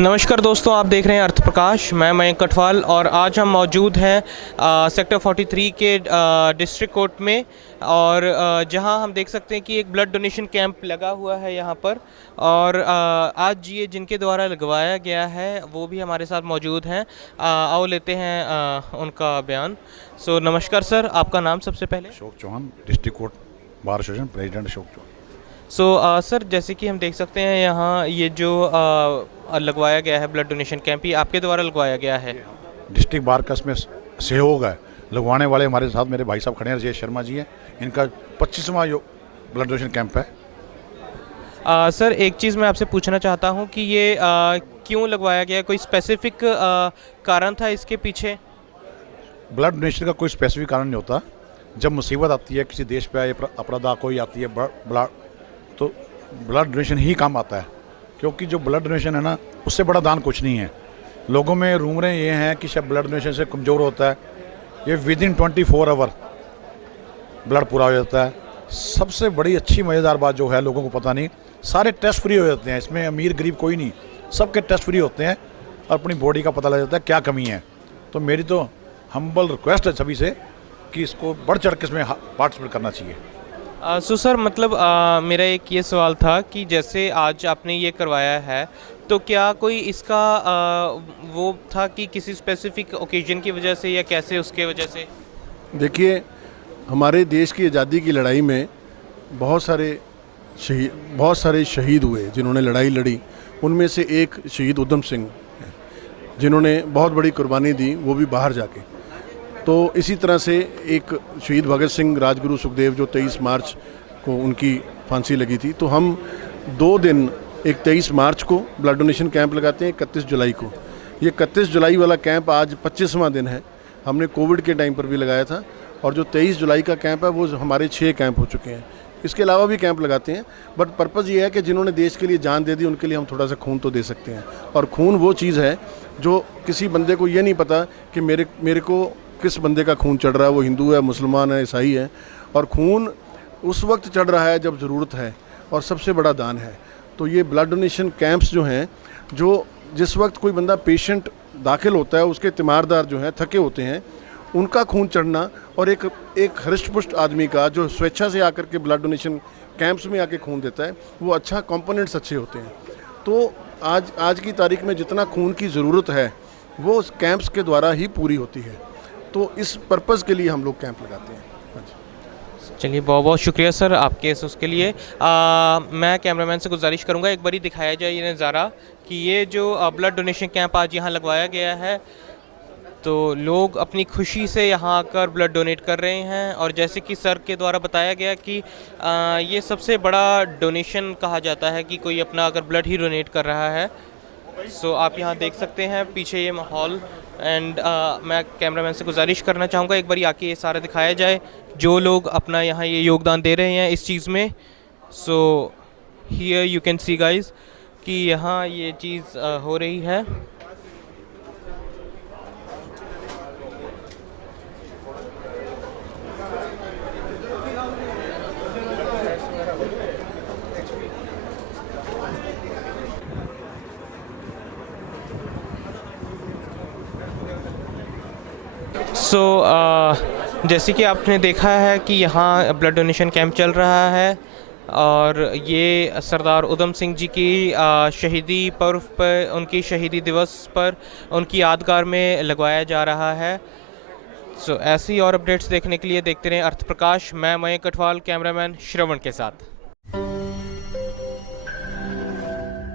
नमस्कार दोस्तों, आप देख रहे हैं अर्थ प्रकाश। मैं मयंक कटवाल और आज हम मौजूद हैं सेक्टर 43 के डिस्ट्रिक्ट कोर्ट में। और जहां हम देख सकते हैं कि एक ब्लड डोनेशन कैंप लगा हुआ है यहां पर। और आज ये जिनके द्वारा लगवाया गया है वो भी हमारे साथ मौजूद हैं। आओ लेते हैं उनका बयान। नमस्कार सर, आपका नाम सबसे पहले। Ashok Chauhan, district court bar association president Ashok Chauhan. Sir, जैसे कि हम देख सकते हैं यहाँ ये जो लगवाया गया है ब्लड डोनेशन कैंप, ये आपके द्वारा लगवाया गया है। डिस्ट्रिक्ट बार का इसमें सहयोग है। लगवाने वाले हमारे साथ मेरे भाई साहब खड़े हैं, राजेश शर्मा जी हैं। इनका 25वां ब्लड डोनेशन कैंप है। सर, एक चीज़ मैं आपसे पूछना चाहता हूँ कि ये क्यों लगवाया गया, कोई स्पेसिफिक कारण था इसके पीछे? ब्लड डोनेशन का कोई स्पेसिफिक कारण नहीं होता। जब मुसीबत आती है, किसी देश पे अपराधा कोई आती है, ब्लड तो ब्लड डोनेशन ही काम आता है। क्योंकि जो ब्लड डोनेशन है ना, उससे बड़ा दान कुछ नहीं है। लोगों में रूमरें ये हैं कि शायद ब्लड डोनेशन से कमज़ोर होता है। ये विदिन 24 आवर ब्लड पूरा हो जाता है। सबसे बड़ी अच्छी मज़ेदार बात जो है, लोगों को पता नहीं, सारे टेस्ट फ्री हो जाते हैं। इसमें अमीर गरीब कोई नहीं, सबके टेस्ट फ्री होते हैं और अपनी बॉडी का पता लग जाता है क्या कमी है। तो मेरी तो हम्बल रिक्वेस्ट है सभी से कि इसको बढ़ चढ़ के इसमें पार्टिसिपेट करना चाहिए। सर, मतलब मेरा एक ये सवाल था कि जैसे आज आपने ये करवाया है, तो क्या कोई इसका वो था कि किसी स्पेसिफिक ओकेजन की वजह से या कैसे उसके वजह से? देखिए, हमारे देश की आज़ादी की लड़ाई में बहुत सारे शहीद हुए जिन्होंने लड़ाई लड़ी। उनमें से एक शहीद उधम सिंह हैं, जिन्होंने बहुत बड़ी कुर्बानी दी, वो भी बाहर जाके। तो इसी तरह से एक शहीद भगत सिंह, राजगुरु सुखदेव, जो 23 मार्च को उनकी फांसी लगी थी। तो हम 2 दिन, एक 23 मार्च को ब्लड डोनेशन कैंप लगाते हैं, 31 जुलाई को। ये 31 जुलाई वाला कैंप आज 25वां दिन है। हमने कोविड के टाइम पर भी लगाया था। और जो 23 जुलाई का कैंप है वो हमारे 6 कैंप हो चुके हैं। इसके अलावा भी कैंप लगाते हैं, बट पर्पज़ ये है कि जिन्होंने देश के लिए जान दे दी, उनके लिए हम थोड़ा सा खून तो दे सकते हैं। और खून वो चीज़ है जो किसी बंदे को ये नहीं पता कि मेरे को किस बंदे का खून चढ़ रहा है, वो हिंदू है, मुसलमान है, ईसाई है। और खून उस वक्त चढ़ रहा है जब ज़रूरत है, और सबसे बड़ा दान है। तो ये ब्लड डोनेशन कैंप्स जो हैं, जो जिस वक्त कोई बंदा पेशेंट दाखिल होता है, उसके तीमारदार जो हैं थके होते हैं, उनका खून चढ़ना, और एक हृष्ट पुष्ट आदमी का जो स्वेच्छा से आकर के ब्लड डोनेशन कैंप्स में आके खून देता है, वो अच्छा कंपोनेंट्स अच्छे होते हैं। तो आज की तारीख में जितना खून की ज़रूरत है वो उस कैंप्स के द्वारा ही पूरी होती है। तो इस पर्पज़ के लिए हम लोग कैंप लगाते हैं। चलिए, बहुत बहुत शुक्रिया सर आपके उसके लिए। मैं कैमरामैन से गुजारिश करूंगा एक बारी दिखाया जाए ये नज़ारा कि ये जो ब्लड डोनेशन कैंप आज यहाँ लगवाया गया है, तो लोग अपनी खुशी से यहाँ आकर ब्लड डोनेट कर रहे हैं। और जैसे कि सर के द्वारा बताया गया कि ये सबसे बड़ा डोनेशन कहा जाता है कि कोई अपना अगर ब्लड ही डोनेट कर रहा है। आप यहाँ देख सकते हैं पीछे ये माहौल। एंड मैं कैमरामैन से गुजारिश करना चाहूँगा एक बार आके ये सारा दिखाया जाए जो लोग अपना यहाँ ये योगदान दे रहे हैं इस चीज़ में। Here you can see guys कि यहाँ ये चीज़ हो रही है। जैसे कि आपने देखा है कि यहाँ ब्लड डोनेशन कैंप चल रहा है और ये सरदार उधम सिंह जी की शहीदी पर्व पर, उनकी शहीदी दिवस पर उनकी यादगार में लगवाया जा रहा है। ऐसी और अपडेट्स देखने के लिए देखते रहें अर्थ प्रकाश। मैं मयंक कटवाल, कैमरामैन श्रवण के साथ।